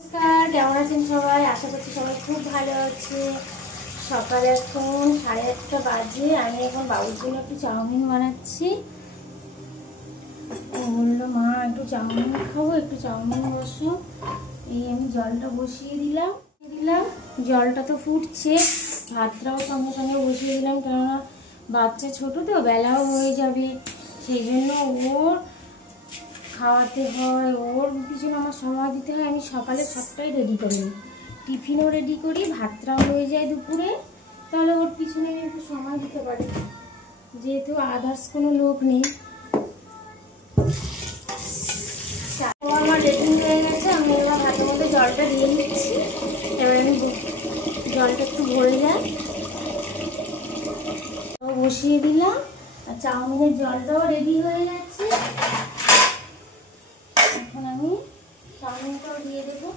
নমস্কার, কেমন আছেন সবাই? আশা করছি সবাই খুব ভালো আছে। সকালে এখন 8:30 বাজে। আমি এখন বাবুর জন্য একটু চাউমিন বানাচ্ছি। ও বললো, মা একটু চাউমিন খাবো, একটু চাউমিন বসো। এই আমি জলটা বসিয়ে দিলাম। জলটা তো ফুটছে, ভাতটাও সঙ্গে সঙ্গে বসিয়ে দিলাম, কেননা বাচ্চা ছোট তো, বেলাও হয়ে যাবে। সেই জন্য ওর খাওয়াতে হয়, ওর পিছনে আমার সময় দিতে হয়। আমি সকালে সবটাই রেডি করে নিই, টিফিনও রেডি করি, ভাতটাও হয়ে যায় দুপুরে। তাহলে ওর পিছনে আমি একটু সময় দিতে পারি, যেহেতু আদার্স কোনো লোক নেই। আমার রেডি হয়ে গেছে। আমি এবার ভাতের মধ্যে জলটা দিয়ে নিচ্ছি। এবার আমি জলটা একটু ভরে যায় বসিয়ে দিলাম, আর চাউমিনের জলটাও রেডি হয়ে গেছে। এখন আমি চাউমিনটাও দিয়ে দেবো।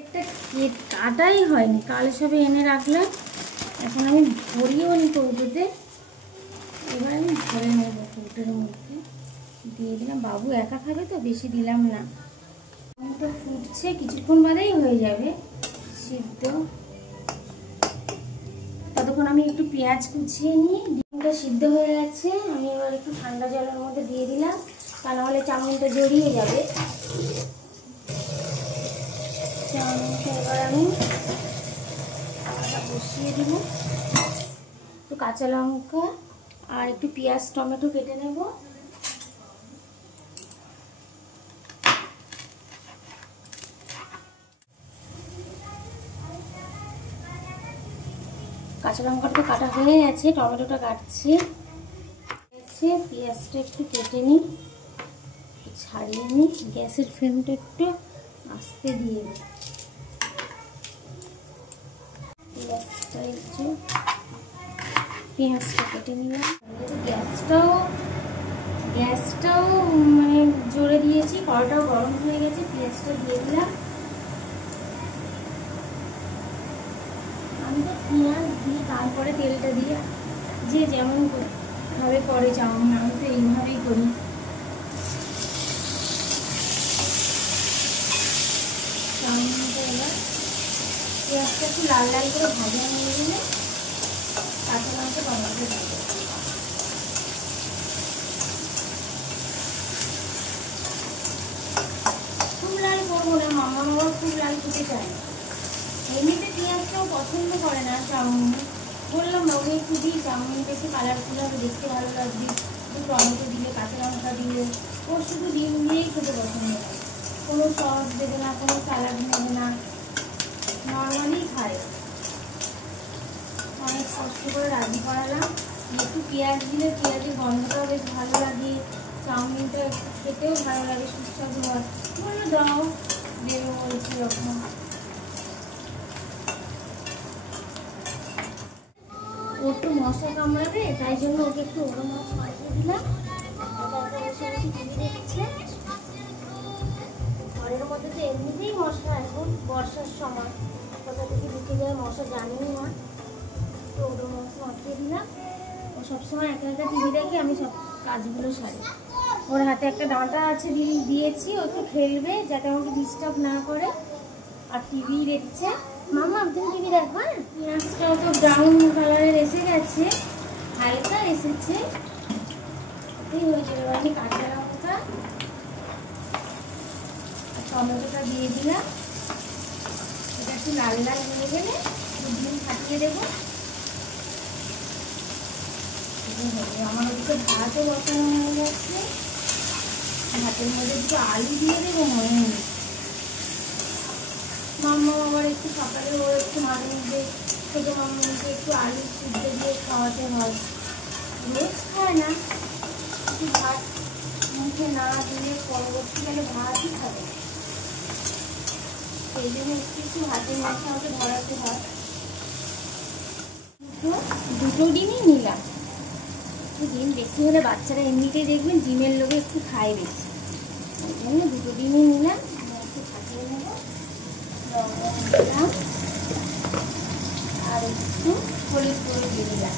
একটা কাটাই হয়নি, কাল সবে এনে রাখলাম। এখন আমি ভরিয়েও নি কৌটোতে। এবার আমি ভরে নেবো কৌটোর মধ্যে, দিয়ে দিলাম। বাবু একা খাবে তো, বেশি দিলাম না। চাউমিনটা ফুটছে, কিছুক্ষণ বাদেই হয়ে যাবে সিদ্ধ। ততক্ষণ আমি একটু পেঁয়াজ কুচিয়ে নিই। ডিমটা সিদ্ধ হয়ে গেছে। আমি এবার একটু ঠান্ডা জলের মধ্যে দিয়ে দিলাম, তা নাহলে চাউমিনটা জড়িয়ে যাবে। চাউমিনটা এবার আমি বসিয়ে দিব। একটু কাঁচা লঙ্কা আর একটু পেঁয়াজ টমেটো কেটে নেব। কাঁচা লঙ্কাটা কাটা হয়ে গেছে, টমেটোটা কাটছি। পেঁয়াজটা একটু কেটে নিই, ছাড়িয়ে নিই। গ্যাসের ফ্লেমটা একটু আস্তে দিয়ে দিই। পেঁয়াজটা কেটে নিলাম। গ্যাসটাও মানে জোরে দিয়েছি, কড়াটাও গরম হয়ে গেছে। পেঁয়াজটা দিয়ে দিলাম। আমি তো পেঁয়াজ দিই, তারপরে তেলটা দিয়ে, যে যেমন ভাবে করে চাউমিন, আমি তো এইভাবেই করি। চাউমিনটা এবার পেঁয়াজটা একটু লাল লাল করে ভাজা নিয়ে গেলে কাঁচা লঙ্কা টমেটো দেবো। খুব লাল করবো না, মামা খুব লাল খেতে চায় না। এমনিতে পেঁয়াজটাও পছন্দ করে না চাউমিন। বললাম না, ওকে একটু দিই, চাউমিনটা একটু কালারফুল হবে, দেখতে ভালো লাগবে। একটু টমেটো দিলে, কাঁচা লঙ্কা দিলে। ও শুধু ডিম দিয়েই খেতে পছন্দ করে, কোনো সস দেবে না, কোনো স্যালাড নেবে না, নর্মালি খায়। অনেক কষ্ট করে রাজি করালাম। একটু পেঁয়াজ দিলে পেঁয়াজের গন্ধটাও বেশ ভালো লাগে, চাউমিনটা খেতেও ভালো লাগে, সুস্বাদু হয়। বললো দাও, দেবে বলছি যখন। ও একটু মশলা কামড়াবে, তাই জন্য ওকে একটু ওরমস মাখিয়ে দিলাম। বসে বসে টিভি দেখছে। ঘরের মধ্যে তো এমনিতেই মশলা, এখন বর্ষার সময় কোথা থেকে ঢুকে যায় মশা জানিই না। তো ওরমস মাখিয়ে দিলাম। ও সবসময় একা একা টিভি দেখে, আমি সব কাজগুলো সারি। ওর হাতে একটা ডাঁটা আছে, দিয়েছি, ও একটু খেলবে, যাতে আমাকে ডিস্টার্ব না করে। আর টিভি দেখছে। মামা তুমি টিভি দেখো। পেঁয়াজটাও তো ব্রাউন কালারের এসে গেছে, হালকা এসেছে, এই হয়ে যাবে। আমি কাঁচা লঙ্কা আর টমেটোটা দিয়ে দিলাম। এটা একটু লাল লাল হয়ে গেলে ডিম ফাটিয়ে দেবো। আমার ওদিকে ভাতও বসানো হয়ে গেছে। ভাতের মধ্যে একটু আলু দিয়ে দেবো মনে নেই। মাম্মা আবার একটু সকালে ও একটু মাঝে মধ্যে ছোটো মাম্মাকে একটু আলু সিদ্ধ দিয়ে খাওয়াতে হয়। রোজ খায় না, একটু ভাত মুখে না দিলে পরবর্তীকালে ভাতই খাবে, সেই জন্য একটু একটু ভাতের মাঝে আমাকে ধরাতে হয়। দুটো ডিমই নিলাম। ডিম বেশি হলে বাচ্চারা এমনিতেই দেখবেন ডিমের লোভে একটু খায় বেশি, ওই জন্য দুটো ডিমই নিলাম। একটু ফাটিয়ে নেব, দিলাম আর একটু হলুদ করে দিয়ে দিলাম।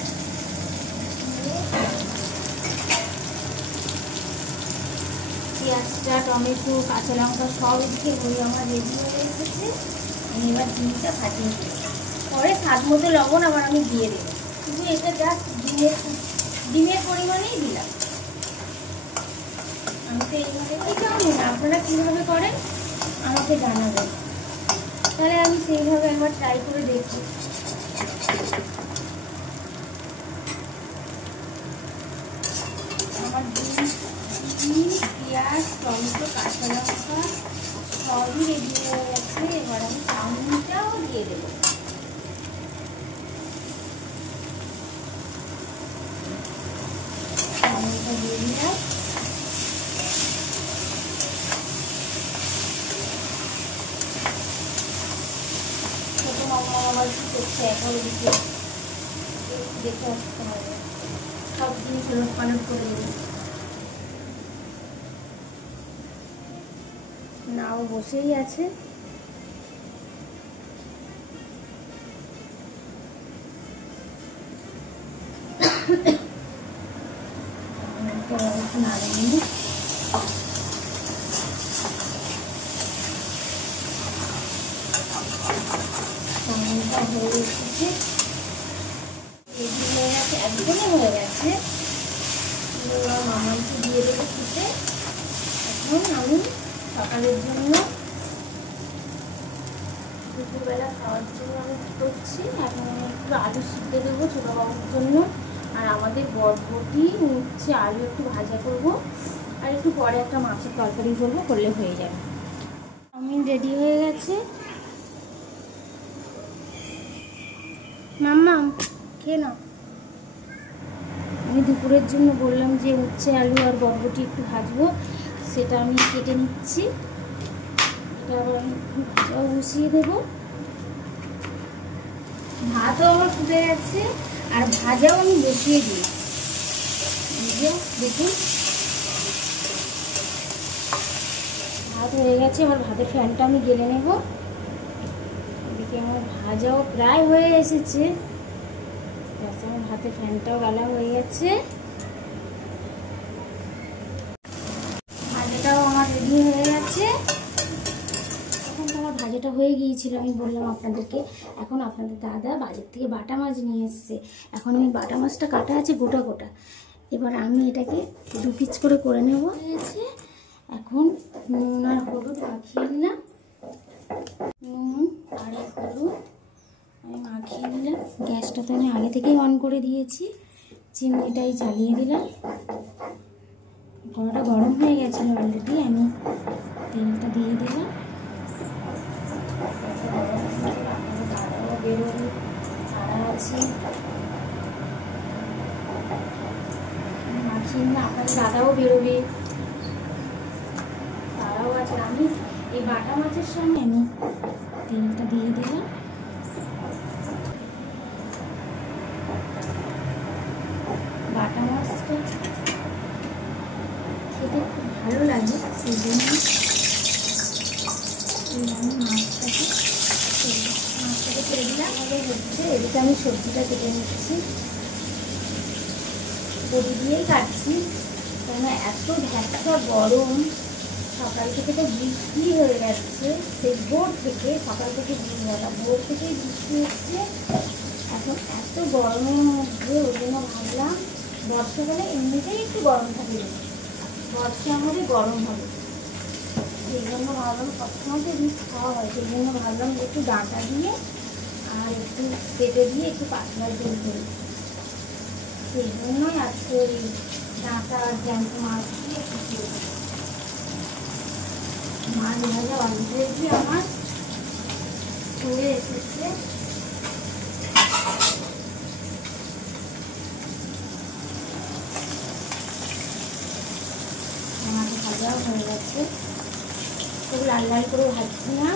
পেঁয়াজটা টমেটো কাঁচা লঙ্কা সব দিকে ওই আমার রেডি হয়ে এসেছে। আমি এবার ডিমটা ফাটিয়ে দিই, পরে স্বাদ মতো লবণ আবার আমি দিয়ে দেবো। শুধু এটা জাস্ট ডিমের পরিমাণেই দিলাম। আমি তো এইভাবে জানি না, আপনারা কীভাবে করেন আমাকে জানাবেন, তাহলে আমি সেইভাবে একবার ট্রাই করে দেখি। আমার ডিম, পেঁয়াজ, টমেটো, কাঁচা লঙ্কা সবই রেডি হয়ে গেছে। এবার আমি চাউমিনটাও দিয়ে দেবো। চাউমিনটা দিয়ে দিলাম। ছোটো মামা আবার কি করছে এখন দিকে দেখে আসতে হবে, সব জিনিস ওলট পালট করে দেবে না, ও বসেই আছে। নাড়িয়ে চাউমিনটা হয়ে এসেছে, রেডি হয়ে গেছে, একদমই হয়ে গেছে। মামাকে দিয়ে দেবো খেতে। এখন আমি সকালের জন্য দুপুরবেলা খাওয়ার জন্য আমি কী করছি, এখন আমি একটু আলু সিদ্ধ দেবো ছোটো বাবুর জন্য। আর আমাদের বরবটি হচ্ছে আলু একটু ভাজা করব, আর একটু পরে একটা মাছের তরকারি করবো, করলে হয়ে যাবে। চাউমিন রেডি হয়ে গেছে। মাম্মা খেয়ে নাও। আমি দুপুরের জন্য বললাম যে উচ্ছে আলু আর বরবটি একটু ভাজবো, সেটা আমি কেটে নিচ্ছি। এটা আবার আমি ভাজাও বসিয়ে দেবো। ভাতও আমার ফুটে গেছে আর ভাজাও আমি বসিয়ে দিই। দেখুন ভাত হয়ে গেছে, আমার ভাতের ফ্যানটা আমি গেলে নেব। এদিকে আমার ভাজাও প্রায় হয়ে এসেছে, আমার ভাতের ফ্যানটাও গালা হয়ে গেছে। ভাজাটাও আমার রেডি হয়ে গেছে। এখন তো আমার ভাজাটা হয়ে গিয়েছিল, আমি বললাম আপনাদেরকে। এখন আপনাদের দাদা বাজার থেকে বাটা মাছ নিয়ে এসছে। এখন আমি বাটা মাছটা কাটা আছে গোটা গোটা, এবার আমি এটাকে 2 পিস করে নেব। হয়েছে, এখন নুন আর হলুদ মাখিয়ে দিলাম। নুন আর হলুদ আমি মাখিয়ে দিলাম। গ্যাসটা তো আমি আগে থেকেই অন করে দিয়েছি, চিমনিটাই জ্বালিয়ে দিলাম। কড়াটা গরম হয়ে গেছিলো অলরেডি, আমি তেলটা দিয়ে দিলাম। দাদাও বেরোবে, তারা আছে মাখিয়ে না, আপনাদের দাদাও বেরোবে, তারাও আছে। আমি এই বাটা মাছের সঙ্গে আমি তেলটা দিয়ে দিলাম। বাটা মাছটা খেতে খুব ভালো লাগে, সেই জন্য আমি মাছটাকে ছেড়ে দিলাম। আগে হচ্ছে এদিকে আমি সবজিটা কেটে নিচ্ছি, বড়ি দিয়েই কাটছি, কেন এত ঢ্যাঁচা গরম। সকাল থেকে তো বৃষ্টি হয়ে যাচ্ছে, সেই ভোর থেকে, সকাল থেকে ভোর থেকেই বৃষ্টি হচ্ছে। এখন এত গরমের মধ্যে ওই জন্য ভাবলাম বর্ষাকালে এমনিতেই একটু গরম থাকে, বর্ষা আমাদের গরম হবে, সেই জন্য ভাবলাম সবসময় তো রিচ খাওয়া হয়, সেই জন্য ভাবলাম যে একটু ডাঁটা দিয়ে আর একটু কেটে দিয়ে একটু পাতলা ঝোল করি। সেই জন্যই আজকে ওই ডাঁটা আর জ্যান্ত মাছ দিয়ে একটু মাছ ভাজা অলরেডি আমার হয়ে এসেছে। মাছ ভাজাও হয়ে গেছে, খুব লাল লাল করে ভাজছি না,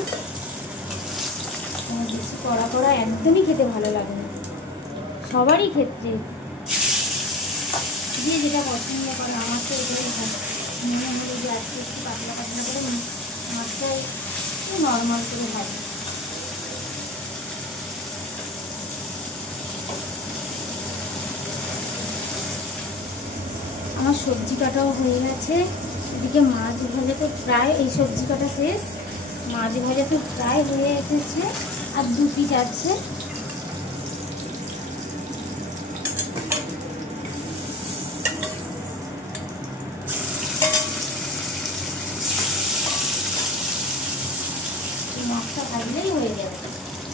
বেশি কড়া কড়া একদমই খেতে ভালো লাগে না। সবারই ক্ষেত্রে যে যেটা পছন্দ করে, আমার তো এটাই ভালো মনে হলো যে আজকে একটু পাতলা পাতলা করে মাছটা একটু নর্মাল করে ভাজি। আমার সবজি কাটাও হয়ে গেছে, এদিকে মাছ ভাজা তো প্রায়, এই সবজি কাটা শেষ, মাছ ভাজা তো প্রায় হয়ে এসেছে, আর 2 পিস আছে। মাছটা ভাজলেই হয়ে যাবে,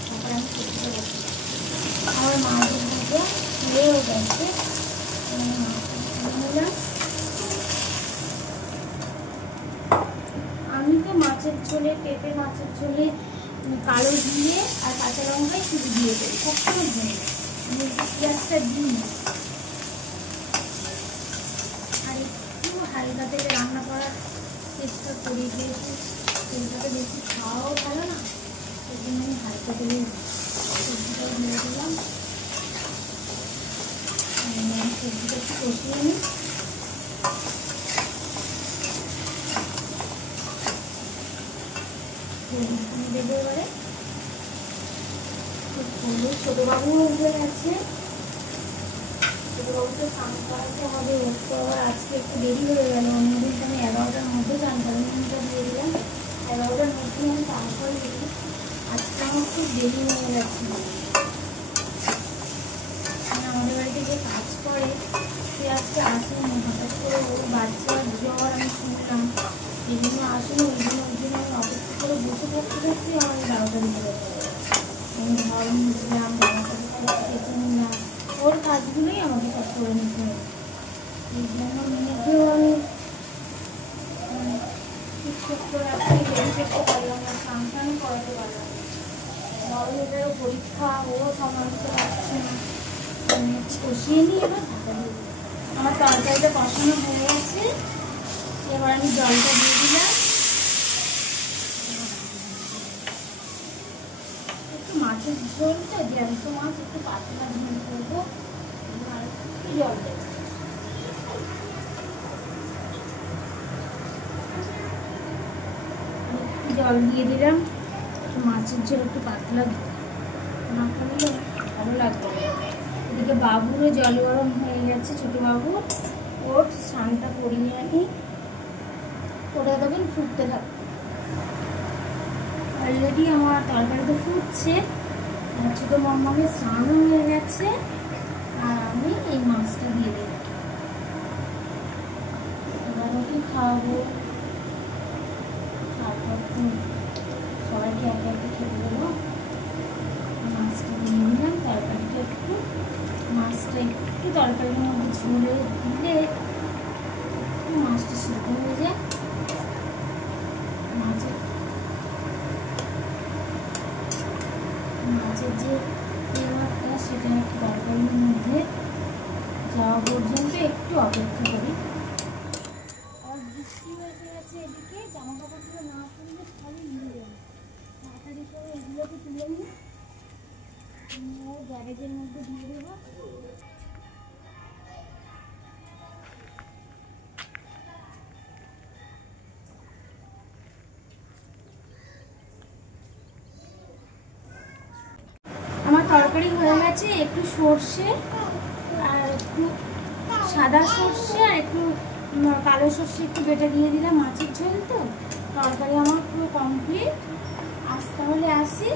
তারপরে আমি সবজিটা বসি। আমার মাছ ভাজা হয়েও গেছে, আমি তো মাছের ঝোলে, পেঁপে মাছের ঝোলে কালো দিয়ে আর কাঁচা লঙ্কাই শুধু দিয়ে দেবো, সবসময় ঝোলে আমি পেঁয়াজটা দিই না। আর একটু হালকা তেলে রান্না করার চেষ্টা করি, যেহেতু তেলটাকে বেশি খাওয়াও ভালো না, সেই জন্য আমি হালকা তেলে সবজিটাও দিয়ে দিলাম। সবজিটা একটু কষিয়ে নিই। দেবো এবারে ছোটবাবু উঠে গেছে, ছোটবাবু তো স্নান করাতে হবে, উঠতে আবার আজকে একটু দেরি হয়ে গেল। অন্যদিন তো আমি 11টার মধ্যে স্নান করাটা দিয়ে দিলাম, 11টার মধ্যে আমি স্নান করে দিই। আজকে আমার খুব দেরি হয়ে গেছে। আমাদের বাড়িতে যে কাজ করে সে আজকে আসেনি, হঠাৎ করে ওর বাচ্চার জ্বর আমি শুনলাম, এই জন্য আসেনি। ওই জন্য আমি অপেক্ষা করে বসে থাকতে থাকতে আমার 12টা দিতে হবে। আমি ঘর মুছলাম, কেটে নিলাম, ওর কাজগুলোই আমাকে সব করে নিতে হবে। এই জন্য মেয়েকেও আমি ঠিকঠাক করে আপনি রেডি করতে পারলাম না, স্নান টান করাতে পারলাম না। বড়দেরও পরীক্ষা, ও সামলাতে পারছে না। কষিয়ে নিই, এবার ঢাকা দিয়ে দিই। আমার তরকারিটা কষানো হয়ে গেছে, এবার আমি জলটা দিয়ে দিলাম। একটু মাছের ঝোল তো, জ্যান্ত মাছ, একটু পাতলা ঝোল করবো, আর একটু জল দেবো। একটু জল দিয়ে দিলাম, মাছের ঝোল একটু পাতলা না করলে ভালো লাগবে। এদিকে বাবুরও জল গরম হয়ে গেছে, ছোটো বাবু, ওর স্নানটা করিয়ে আনি, করে দেবেন ফুটতে থাকবে। অলরেডি আমার তরকারিতে ফুটছে, ছোটো মামাকে স্নানও হয়ে গেছে, আর আমি এই মাছটা দিয়ে দেব। এবার ওকে খাওয়াবো, তারপর সবাইকে একে একে খেতে দেবো। মাছটা দিয়ে দিলাম, তরকারিটা একটু, মাছটা একটু তরকারির মধ্যে ঝুলে দিলে মাছটা সিদ্ধ হয়ে যায়। মাছের যে তেলটা সেটা একটু তরকারির মধ্যে যাওয়া পর্যন্ত একটু অপেক্ষা করি। আর বৃষ্টি এসে গেছে, এদিকে জামা কাপড়গুলো না তুললে খালি নিয়ে তাড়াতাড়ি করে এগুলোকে তুলে নিই, গ্যারেজের মধ্যে দিয়ে দেবো। আমার তরকারি হয়ে গেছে, একটু সর্ষে আর একটু সাদা সর্ষে আর একটু কালো সর্ষে একটু বেটে দিয়ে দিলাম, মাছের ঝোল তো। তরকারি আমার পুরো কমপ্লিট। আজ তাহলে আসি,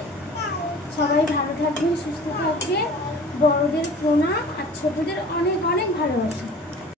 সবাই ভালো থাকবেন, সুস্থ থাকবেন, বড়দের প্রণাম আর ছোটদের অনেক অনেক ভালোবাসা।